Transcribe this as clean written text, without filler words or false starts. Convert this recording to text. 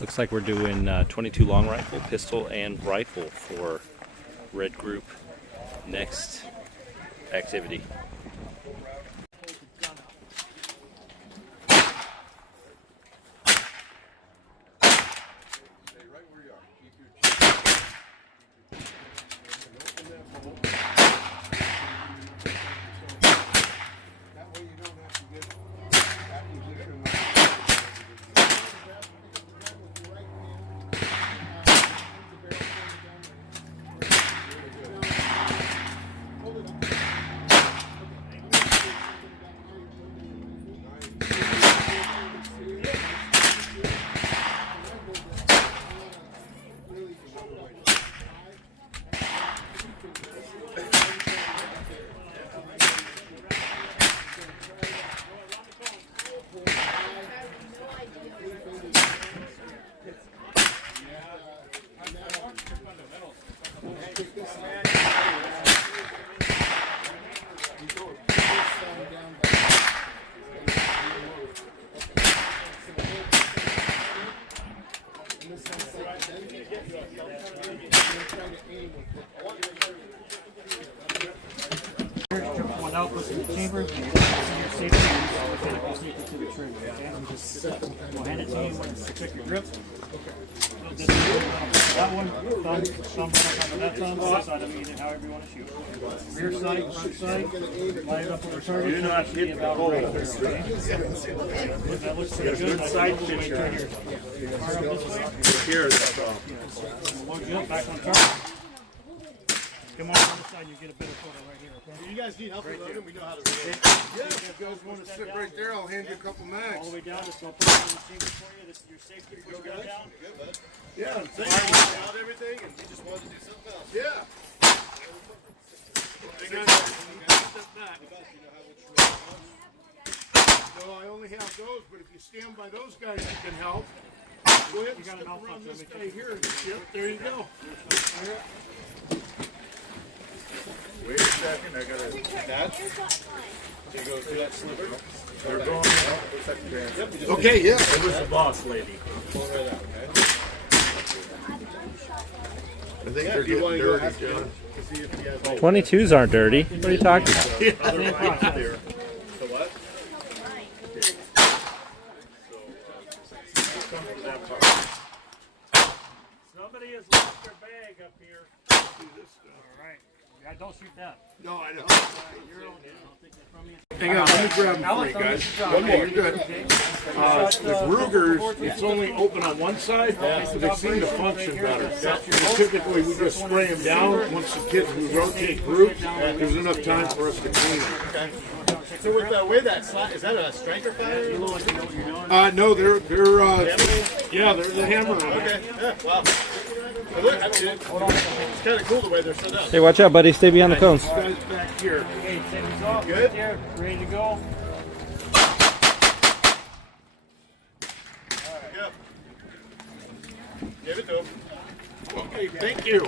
Looks like we're doing 22 long rifle, pistol, and rifle for Red Group next activity. One out goes in the chamber, and your safety is sneak into the trigger. Okay, I'm just we'll hand it to you when you pick your grip. That one, thumb right on top of that thumb, this side of it, however you want to shoot. Rear side, front side, line it up over target. Do not hit the goal. That looks pretty good. Side picture. Here, Load you up, back on target. Come on the side, you get a better photo right here, okay? You guys need help reloading? We know how to reload. yeah, if you guys want to sit right there, I'll hand you a couple mags. All the way down, just I'll put it in the chamber for you. This is your safety before you go down. Good, bud. Yeah, Thank you. Out everything, and we just wanted to do something else. yeah. So I only have those, but if you stand by those guys, you can help. Go ahead and got an step alpha around this to guy here and ship. There you go. Wait a second, I gotta. That? So you go through that sliver. They're going out. Second band. Yep, you just Okay, yeah. It was the boss lady. pull it right out, okay? I think Yeah, they're if you getting want to go dirty, ask him John. to see if he has 22s aren't dirty. What are you talking about? Other lines there. the what? Somebody has left their bag up here. All right. Yeah, don't shoot that. No, I don't. You're on it. I'll take that from you. Hang on, let me grab them for you guys. One more, you're good. The Ruger's, it's only open on one side, but they seem to function better. Typically, we just spray them down. Once the kids, we rotate groups, there's enough time for us to clean them. Okay. So with the way that slide, is that a striker fire? No, they're yeah, they're the hammer. Okay, yeah, wow. But look, I mean, it's kind of cool the way they're set up. Hey, watch out, buddy. Stay behind the cones. Guys back here. Okay, safety's off. Good. Right there, ready to go. Yep. Give it to him. Okay, thank you.